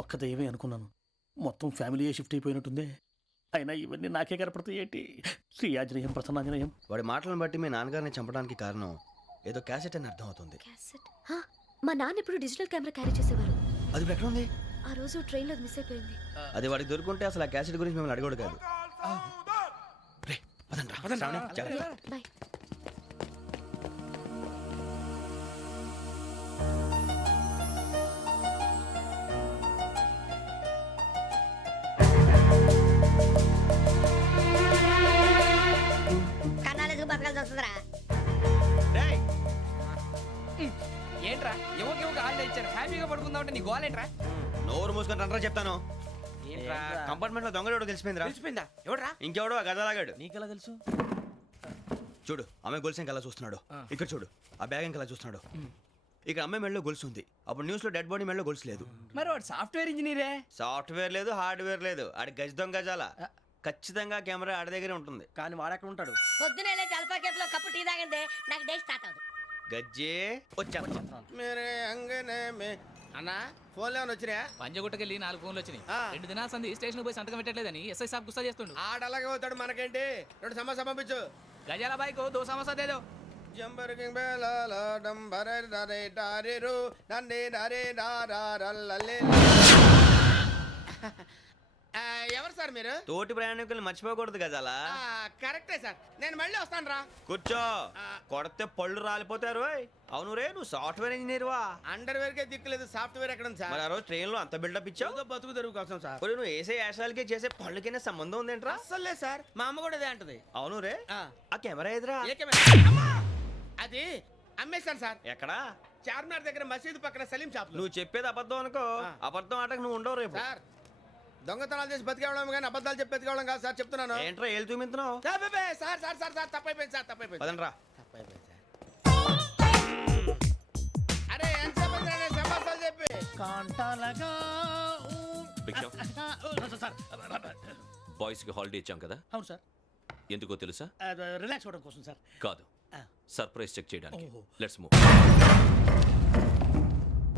ఒక్క దయ్యమే అనుకున్నాను, మొత్తం ఫ్యామిలీయే షిఫ్ట్ అయిపోయినట్టుందే. అయినా ఇవన్నీ నాకే కనపడతాయి ఏంటి? శ్రీ ఆంజనేయం ప్రసన్నాంజనేయం. వాడి మాటలను బట్టి మీ నాన్నగారిని చంపడానికి కారణం ఏదో క్యాసెట్ అని అర్థం అవుతుంది. క్యాసెట్? మా నాన్న ఇప్పుడు డిజిటల్ కెమెరా క్యారీ చేసేవారు. అది ఇప్పుడు ఎక్కడ ఉంది? ఆ రోజు ట్రైన్లో మిస్ అయిపోయింది. అది వాడికి దొరుకుంటే అసలు ఆ క్యాసెట్ గురించి మిమ్మల్ని అడగడు కాదు. రే, పదండ్రా. శ్రావణి, జాగ్రత్త. బాయ్. కన్నాలేసుకు బతకాల్సి వస్తుందిరా. రేయ్, ఏంట్రా ఎవరికి హాలిడే ఇచ్చారు, హ్యాపీగా పడుకుందామంటే నీ గోలేంట్రా? నోరు మూసుకొని రండ్రా చెప్తాను. ఏంట్రా కంపార్ట్మెంట్ లో దొంగడు తెలిసిపోయిందిరా. తెలిసిపోయిందా? ఎవడ్రా? ఇంకెవడో ఆ గదలాగాడు. నీకెలా తెలుసు? చూడు, ఆమె గొలుసు ఇంకలా చూస్తున్నాడు. ఇక్కడ చూడు, ఆ బ్యాగ్ ఇంకలా చూస్తున్నాడు. ఇక్కడ అమ్మాయి మెడలో గొలుసు ఉంది. అప్పుడు న్యూస్ లో డెడ్ బాడీ మెడలో గొలుసు లేదు. మరి వాడు సాఫ్ట్వేర్ ఇంజనీరే. సాఫ్ట్వేర్ లేదు, హార్డ్వేర్ లేదు. ఆడి గజ దొంగ గజాల. ఖచ్చితంగా కెమెరా ఆడి దగ్గరే ఉంటుంది. కానీ వాడెక్కడ ఉంటాడు? పొద్దునే లేచి అల్ఫా కేఫ్ లో కప్పు టీ తాగిందే నాకు డే స్టార్ట్ అవుతుంది. గజ్జే వచ్చా. అన్నా ఫోన్లో వచ్చినా పంజగుట్టకెళ్ళి 4 ఫోన్లు వచ్చినాయి. 2 దినాల సంది స్టేషన్ పోయి సంతకం పెట్టలేదని ఎస్ఐ సాబ్ గుస్తా చేస్తుండు. ఆడలాగే పోతాడు, మనకేంటి? 2 సమస్య పంపించు. గజాల బైక్ 2 సమస్య దేదో. జంబరకింగ్ బేలాల డంబరే డరే డారేరు నన్నే డరే డారారల్లలే. ఎవరు సార్ మీరు? తోటి ప్రయాణికుల్ని మర్చిపోకూడదు గజాల. కరెక్టే సార్, నేను మళ్ళీ వస్తాను రా. కూర్చో, కొడితే పళ్ళు రాలిపోతారు. అవును రే, నువ్వు సాఫ్ట్వేర్ ఇంజనీర్ వా? అండర్వేర్ కే దిక్కులేదు, సాఫ్ట్వేర్ ఎక్కడ ఉంది సార్? మరి ఆ రోజు ట్రైన్ లో అంత బిల్డప్ ఇచ్చావు. బతుకు తెరుగు కోసం సార్. మరి నువ్వు వేసే యాశాలకి చేసే పళ్ళకైనా సంబంధం ఉందేంట్రా? అస్సలు లేదు సార్, మా అమ్మ కూడా అదే అంటది. అవును రే, ఆ కెమెరా ఎదురా? అది అమ్మేశాను సార్. ఎక్కడా? చార్మినార్ దగ్గర మసీదు పక్కన సలీం షాప్. నువ్వు చెప్పేది అబద్ధం అనుకో. అబద్ధం ఆటకు నువ్వు ఉండవు రేపు. సార్, దొంగతనాలు చేసి బతికేవడం కానీ అబద్ధాలు చెప్పి బతికేవడం కాదు సార్, చెప్తున్నాను. ఏంట్రా ఏళ్ళు చూపించినావు? సార్ సార్ సార్ సార్ తప్పైపోయింది సార్, తప్పైపోయింది. పదండ్రా. తప్పైపోయింది సార్. అరే ఎంతసేపు అయిందిరా నేను సమాసాలు చెప్పి? కాంటాలగా బాయ్స్ కి హాలిడే ఇచ్చాం కదా, అవును సార్. ఎందుకో తెలుసా? రిలాక్స్ అవ్వడం కోసం సార్. కాదు, సర్ప్రైజ్ చెక్ చేయడానికి. ఓహో. Let's move.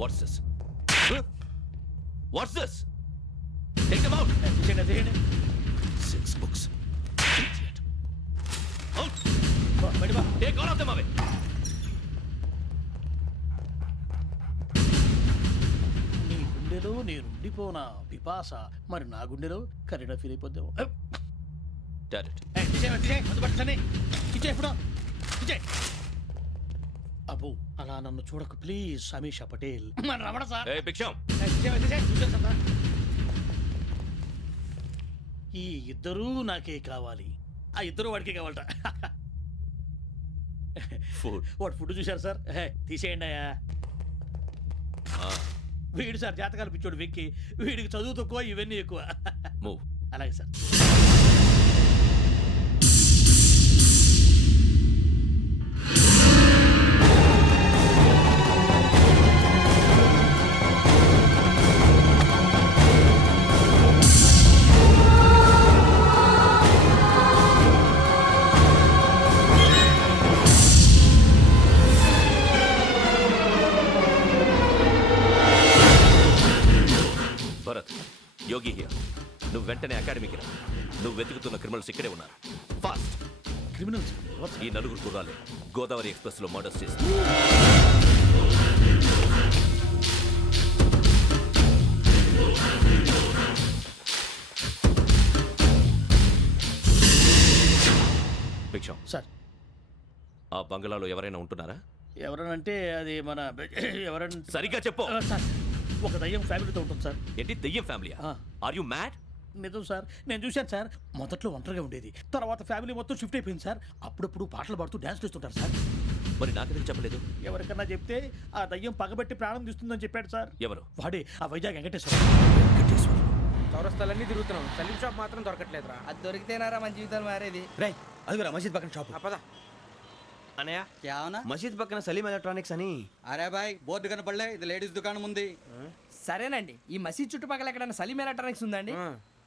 What's this? What's this? Take them out. తీయండి. 6 books. Idiot. Out. బయట Take all of them away. నీ గుండెలో నేనుండిపోనా పిపాస, మరి నా గుండెలో కరీడా ఫీల్ అయిపోద్దాము. Direct. అబ్బో, అలా నన్ను చూడకు ప్లీజ్. సమీషా పటేల్ మన రమణ సార్. Hey, Biksham. ఈ ఇద్దరూ నాకే కావాలి, ఆ ఇద్దరు వాడికే కావాలట. Food. వాడు ఫుడ్ చూశారు సార్. తీసేయండి అయ్యా. వీడు సార్ జాతకాలు పిచ్చోడు వెక్కి, వీడికి చదువు తక్కువ, ఇవన్నీ ఎక్కువ. Move. అలాగే సార్. Bharat, Yogi here. నువ్వు వెంటనే అకాడమీకి రా. నువ్వు వెతుకుతున్న క్రిమినల్స్ ఇక్కడే ఉన్నారు. ఫాస్ట్. క్రిమినల్స్ ఈ 4 గుర్రాలే గోదావరి ఎక్స్ప్రెస్ లో మర్డర్స్ చేసి. భిక్షం సార్. ఆ బంగ్లాలో ఎవరైనా ఉంటున్నారా? ఎవరనంటే అది మన ఎవరంటే సరిగ్గా చెప్పు. సార్, ఒక దయ్యం ఫ్యామిలీతో ఉంటుంది సార్. ఏంటి దెయ్యం ఫ్యామిలీయా? Are you mad? నిజం సార్, నేను చూశాను సార్. మొదట్లో ఒంటరిగా ఉండేది, తర్వాత ఫ్యామిలీ మొత్తం షిఫ్ట్ అయిపోయింది సార్. అప్పుడప్పుడు పాటలు పాడుతూ డ్యాన్స్ చేస్తుంటారు సార్. మరి నాకెందుకు చెప్పలేదు? ఎవరికన్నా చెప్తే ఆ దయ్యం పగబెట్టి ప్రాణం తీస్తుందని చెప్పాడు సార్. ఎవరు? వాడే, ఆ వైజాగ్ వెంకటేశ్వర. చౌరస్తాలన్నీ తిరుగుతున్నాం, సలీం షాప్ మాత్రం దొరకట్లేదురా. అది దొరికితేనారా మన జీవితాలు మారేది. రే, అదిగురా మసీద్ పక్కన షాప్. పద. అనయ్య, क्या होना? మసీద్ పక్కన సలీం ఎలక్ట్రానిక్స్ అని. अरे भाई बोर्ड కనపడలే, ఇది లేడీస్ దుకాణం ఉంది. సరేనండి, ఈ మసీద్ చుట్టుపక్కల ఎక్కడైనా సలీం ఎలక్ట్రానిక్స్ ఉందండి?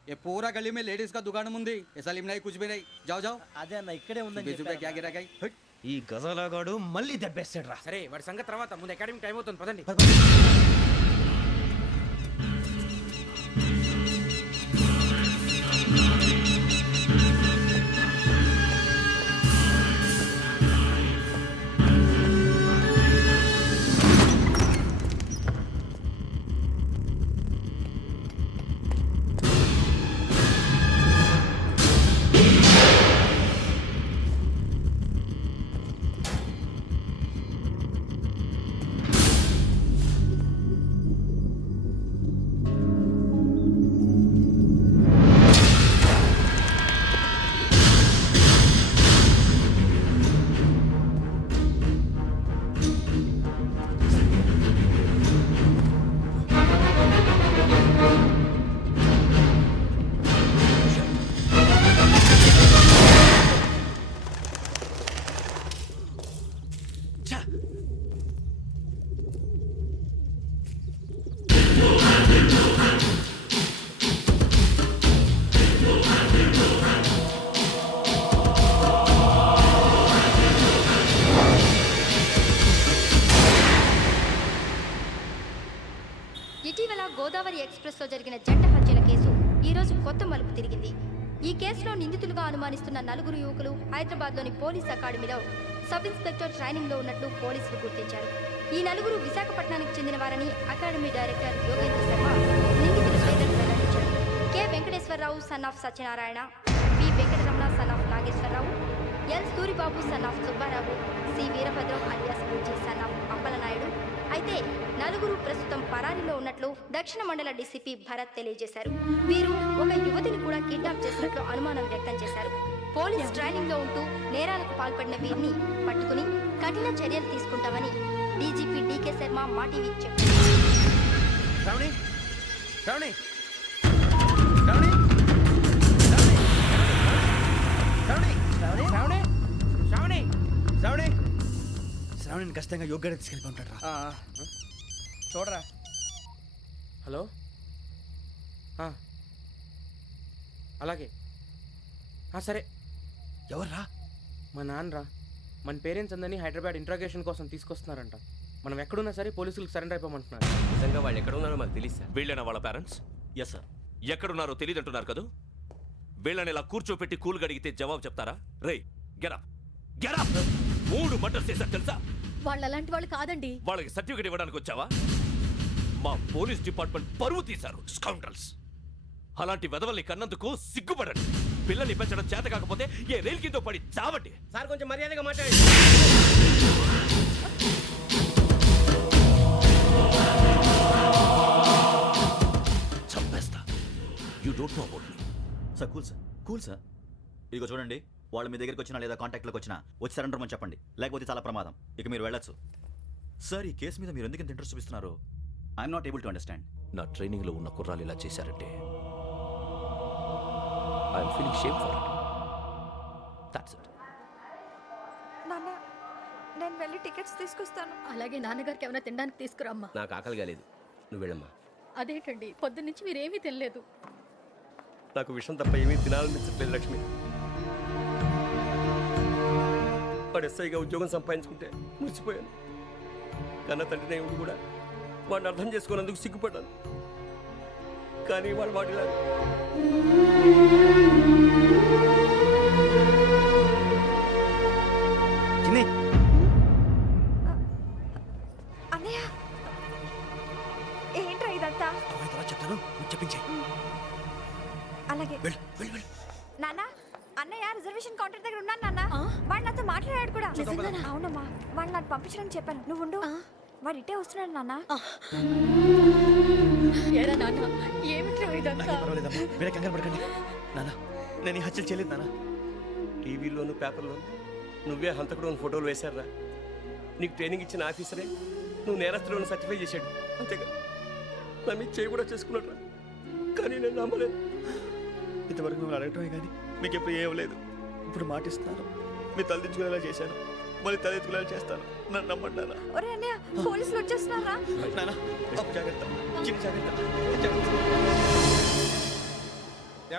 ये पूरा गली में लेडीज का दुकान मुंदी, ये सलीम नहीं कुछ भी नहीं. जाओ जाओ. అదే అన్న ఇక్కడే ఉందని 20 रुपए क्या गिरा गई? ఈ గజలాగాడు మళ్ళీ దెబ్బేస్తాడు రా. సరే, వాడి సంగతి తర్వాత, ముందు అకాడమిక్ టైం అవుతుంది, పదండి. ఇటీవల గోదావరి ఎక్స్ప్రెస్లో జరిగిన జంట హత్యల కేసు ఈరోజు కొత్త మలుపు తిరిగింది. ఈ కేసులో నిందితులుగా అనుమానిస్తున్న 4 యువకులు హైదరాబాద్లోని పోలీస్ అకాడమీలో సబ్ ఇన్స్పెక్టర్ ట్రైనింగ్లో ఉన్నట్లు పోలీసులు గుర్తించారు. ఈ 4 విశాఖపట్నానికి చెందిన వారని అకాడమీ డైరెక్టర్ యోగేంద్ర శర్మ నిందితుల పేర్లను వెల్లడించారు. K Venkateswararao son of Satyanarayana, P Venkataramana son of Nageswararao, L Suribabu son of Subbarao, C Veerabhadram alias Bujji son of Appalanaidu. అయితే 4 ప్రస్తుతం పరారీలో ఉన్నట్లు దక్షిణ మండల డీసీపీ భరత్ తెలియజేశారు. వీరు ఒక యువతిని కూడా కిడ్నాప్ చేసినట్లు అనుమానం వ్యక్తం చేశారు. పోలీస్ ట్రైనింగ్ లో ఉంటూ నేరాలకు పాల్పడిన వీరిని పట్టుకుని కఠిన చర్యలు తీసుకుంటామని డీజీపీ డీకే శర్మ మా టీవీకి చెప్పారు. శ్రావణి శ్రావణి శ్రావణి శ్రావణి శ్రావణి శ్రావణి శ్రావణి శ్రావణి శ్రావణిని ఖచ్చితంగా యోగ్యత తీసుకెళ్ళి ఉంటాడు రా. చూడరా. హలో అలాగే సరే. ఎవర్రా? మా నాన్నరా. మన పేరెంట్స్ అందరినీ హైదరాబాద్ ఇంట్రాగేషన్ కోసం తీసుకొస్తున్నారంట. మనం ఎక్కడున్నా సరే పోలీసులకు సరెండర్ అయిపోమంటున్నారు. నిజంగా వాళ్ళు ఎక్కడ ఉన్నారో మాకు తెలియదు సార్. వీళ్ళైనా వాళ్ళ పేరెంట్స్? Yes sir. ఎక్కడున్నారో తెలియదు అంటున్నారు కదా. వీళ్ళని ఇలా కూర్చోపెట్టి కూల్ గడిగితే జవాబు చెప్తారా? రేయ్ గెటప్ గెటప్. 3 మర్డర్స్ చేశారు తెలుసా? వాళ్ళు అలాంటి వాళ్ళు కాదండి. వాళ్ళకి సర్టిఫికేట్ ఇవ్వడానికి వచ్చావా? మా పోలీస్ డిపార్ట్మెంట్ పరువు తీశారు స్కౌండ్రల్స్. అలాంటి వెధవల్ని కన్నందుకు సిగ్గుపడండి. పిల్లల్ని పెంచడం చేత కాకపోతే ఏ రైలు కింద పడి చావండి. సార్ కొంచెం మర్యాదగా మాట్లాడండి. చంపేస్తా. You don't know about me. Sir cool sir. ఇదిగో చూడండి, వాళ్ళు మీ దగ్గరికి వచ్చినా లేదా కాంటాక్ట్లోకి వచ్చినా వచ్చి సరెండర్ అని చెప్పండి, లేకపోతే చాలా ప్రమాదం. ఇక మీరు వెళ్ళొచ్చు. సార్, ఈ కేసు మీద మీరు ఎందుకు ఇంత ఇంట్రెస్ట్ చూపిస్తున్నారు? I'm not able to understand. నా ట్రైనింగ్లో ఉన్న కుర్రాలు ఇలా చేశారంటే I'm feeling shame for it. That's it. నాన్న, నేను వెళ్ళి టికెట్స్ తీసుకొస్తాను. అలాగే నాన్నగారికి ఏమైనా తినడానికి తీసుకురామ్మా. నాకు ఆకలి కాలేదు, నువ్వు వెళ్ళమ్మా. అదేంటండి పొద్దున్నుంచి మీరేమీ తినలేదు. నాకు విషయం తప్ప ఏమీ తినాలనిపించట్లేదు లక్ష్మి. వాడు ఎస్ఐగా ఉద్యోగం సంపాదించుకుంటే మురిసిపోయాను. కన్న తండ్రినే ఉండి కూడా వాడిని అర్థం చేసుకున్నందుకు సిగ్గుపడ్డాను. కానీ వాడిలా అన్నయ్య, ఏంట్రా ఇదంతా? చెప్తాను, చెప్పించే. అలాగే నాన్న, అన్నయ్య రిజర్వేషన్ కౌంటర్ దగ్గర ఉన్నాను నాన్న. వాడు నాతో మాట్లాడాడు కూడా. అవునమ్మా, వాడు నాకు పంపించడానికి చెప్పాను. నువ్వు ఉండు, వాడు ఇటే వస్తున్నాడు నాన్న. ఏరా నాన్న, ఏమిట్రా ఇదంతా? పర్వాలేదమ్మా, మీరే కంగారు పడకండి. నాన్న, నేను ఈ హత్యలు చేయలేదు నాన్న. టీవీలోను పేపర్లోను నువ్వే హంతకుడు ఫోటోలు వేశారా? నీకు ట్రైనింగ్ ఇచ్చిన ఆఫీసరే నువ్వు నేరస్తులను సర్టిఫై చేశాడు. అంతేగా నా మీద చేయి కూడా చేసుకున్నాడు. కానీ నేను నమ్మలేదు. ఇంతవరకు మిమ్మల్ని అడగటమే కానీ మీకు ఎప్పుడు ఏమలేదు. ఇప్పుడు మాటిస్తాను, మీ తలదించుకునేలా చేశాను, మళ్ళీ తలెత్తుకునేలా చేస్తాను. నన్ను నమ్మండి నాన్న. ఒరే అన్నయ్య, పోలీసులు వచ్చేస్తున్నారా? నాన్న, జాగ్రత్త, చిన్న జాగ్రత్త.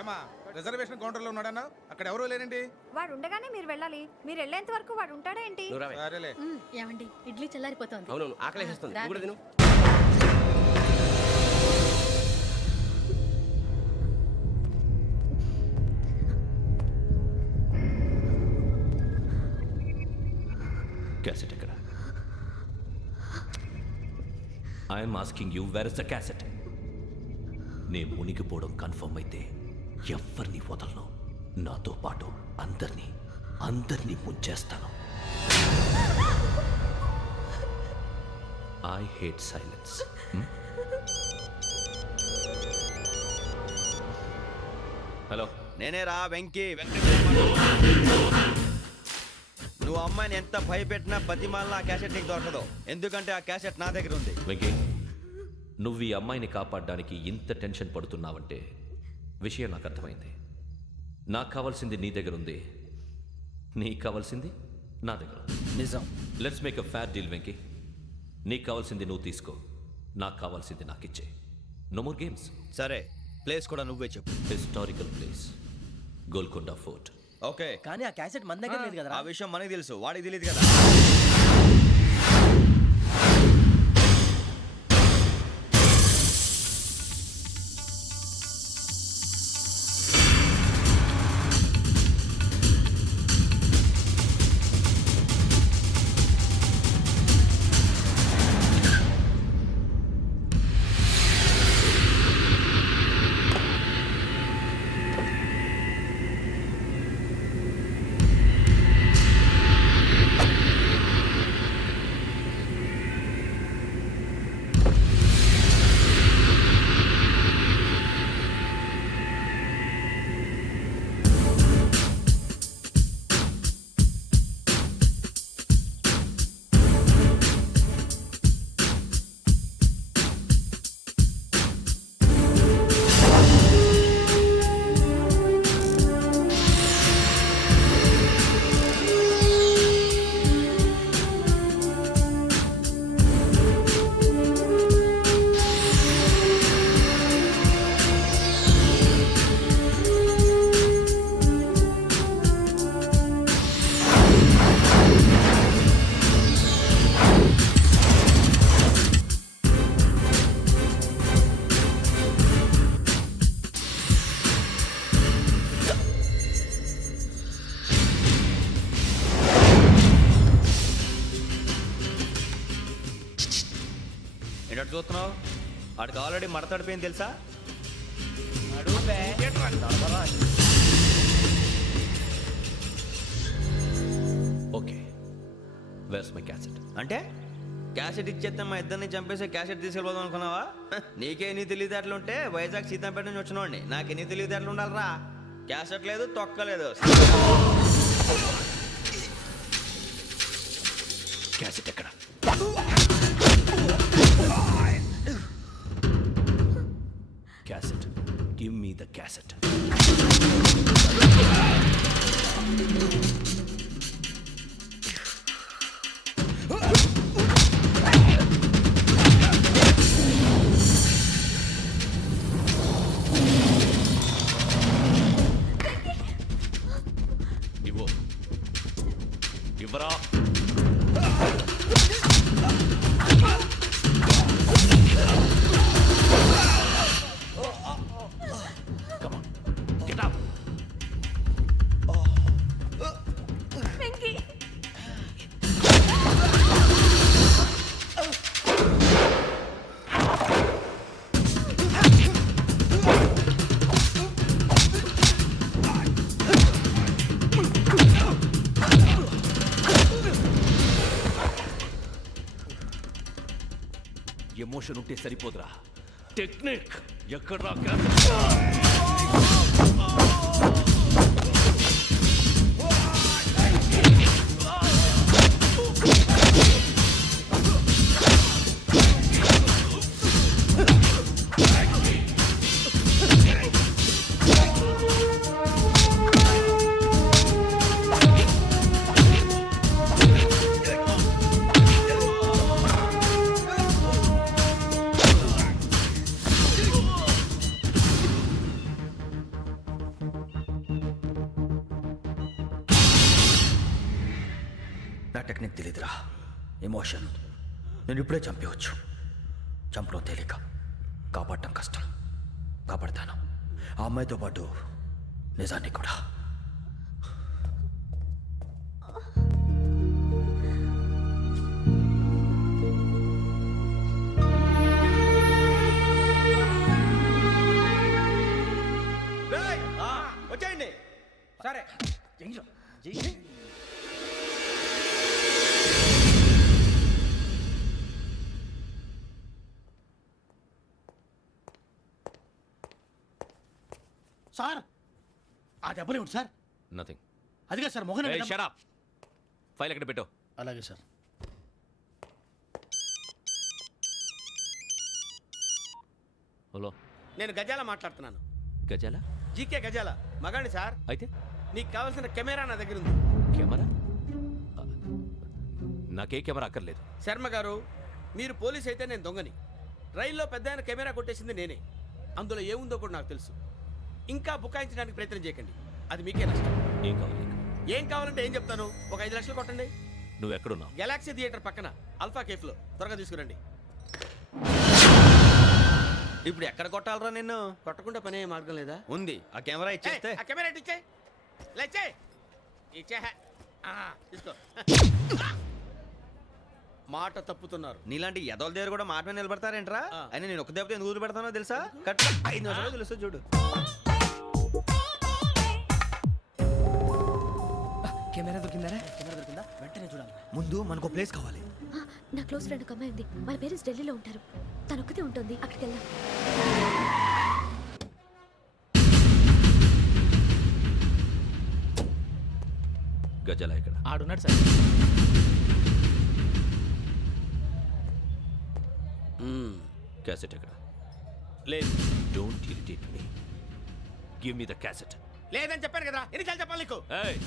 ఏమా రిజర్వేషన్ కౌంటర్లో ఉన్నాడన్నా? అక్కడ ఎవరూ లేనండి. వాడు ఉండగానే మీరు వెళ్ళాలి. మీరు వెళ్ళేంత వరకు వాడు ఉంటాడా ఏంటి? సరేలే. ఏమండి, ఇడ్లీ చల్లారిపోతోంది. అవును, ఆకలేస్తుంది. నువ్వు కూడా తిను. క్యాసెట్ ఎక్కడ? I'm asking you, where is the cassette? నే మునిగిపోవడం కన్ఫర్మ్ అయితే ఎవరిని వదలను. నాతో పాటు అందరినీ ముంచేస్తాను. I hate silence. హలో, నేనే రా వెంకీ. నువ్వు అమ్మాయిని ఎంత భయపెట్టినా బతిమాలినా ఆ క్యాసెట్ నీకు దొరకదు. ఎందుకంటే ఆ క్యాసెట్ నా దగ్గర ఉంది. వెంకీ, నువ్వు ఈ అమ్మాయిని కాపాడడానికి ఇంత టెన్షన్ పడుతున్నావంటే విషయం నాకు అర్థమైంది. నాకు కావాల్సింది నీ దగ్గర ఉంది, నీకు కావాల్సింది నా దగ్గర ఉంది. నిజం. Let's make a fair deal Venky. నీకు కావాల్సింది నువ్వు తీసుకో, నాకు కావాల్సింది నాకు ఇచ్చే. No more games. సరే, ప్లేస్ కూడా నువ్వే చెప్పు. Historical place, Golconda fort. Okay, కానీ ఆ క్యాసెట్ మన దగ్గర లేదు కదా. ఆ విషయం మనకి తెలుసు, వాడికి తెలియదు కదా. చూస్తున్నావు? వాడికి ఆల్రెడీ మడతడిపోయింది తెలుసా? Okay, where's my cassette? అంటే క్యాసెట్ ఇచ్చేస్తే మా ఇద్దరిని చంపేసి క్యాసెట్ తీసుకెళ్ళిపోదాం అనుకున్నావా? నీకే ఎన్ని తెలివితేటలు ఉంటే వైజాగ్ సీతంపేట నుంచి వచ్చినవాడిని. నాకు ఎన్ని తెలివితేటలు ఉండాలిరా? క్యాసెట్ లేదు, తొక్కలేదు. క్యాసెట్ ఎక్కడ? Cassette, give me the cassette. ఇవ్వు, ఇవ్వరా. Come on, get up. Emotion ఉంటే సరిపోదురా, టెక్నిక్ ఎక్కడ్రా? నా టెక్నిక్ తెలీదురా, ఎమోషన్. నేను ఇప్పుడే చంపేవచ్చు. చంపడం తేలిక, కాపాడటం కష్టం. కాపాడతాను ఆ అమ్మాయితో పాటు నిజాన్ని కూడా. వచ్చేయండి. సరే. సార్ ఆ దెబ్బలేమిటి సార్? నథింగ్. అదిగా సార్ మొహన్ షట్ అప్. ఫైల్ ఎక్కడ పెట్టు? అలాగే సార్. హలో, నేను గజాల మాట్లాడుతున్నాను. గజాల? జీకే గజాల మగాండి సార్. అయితే నీకు కావాల్సిన కెమెరా నా దగ్గర ఉంది. కెమెరా? నాకే కెమెరా అక్కర్లేదు. శర్మ గారు, మీరు పోలీస్ అయితే నేను దొంగని. రైల్లో పెద్ద ఆయన కెమెరా కొట్టేసింది నేనే. అందులో ఏముందో కూడా నాకు తెలుసు. ఇంకా బుకాయించడానికి ప్రయత్నం చేయకండి, అది మీకే నష్టం. ఏం కావాలి? ఏం కావాలంటే ఏం చెప్తాను. ఒక 5 లక్షలు కొట్టండి. నువ్వు ఎక్కడున్నావు? గెలాక్సీ థియేటర్ పక్కన అల్ఫా కేఫ్లో. త్వరగా తీసుకురండి. ఇప్పుడు ఎక్కడ కొట్టాలరా నిన్ను? కొట్టకుండా పనే మార్గం లేదా? ఉంది. ఆ కెమెరా ఇచ్చేస్తే. ఆ కెమెరా ఇచ్చే లేచే ఇచ్చే. తీసుకో. మాట తప్పుతున్నారు. నీలాంటి ఎదల దగ్గర కూడా మాట మీద నిలబడతారేంట్రా? అని నేను ఒక దెబ్బతో ఎందుకు పెడతానో తెలుసా? కట్ 5 నిమిషాలు తెలుసు చూడు. కెమెరా దొరికిందా? వెంటనే చూడాలి. ముందు మనకు ప్లేస్ కావాలి. నా క్లోజ్ ఫ్రెండ్ ఒక అమ్మాయి ఉంది. వాళ్ళ పేరెంట్స్ ఢిల్లీలో ఉంటారు. తను ఒక్కతే ఉంటుంది. అక్కడికి వెళ్దాం. గజాల ఇక్కడ? ఆడున్నాడు సార్. క్యాసెట్ ఎక్కడ? లేదు. Don't irritate me. Give me the cassette. లేదని చెప్పాను కదా, ఎన్నిసార్లు చెప్పాలి నీకు? ఏయ్,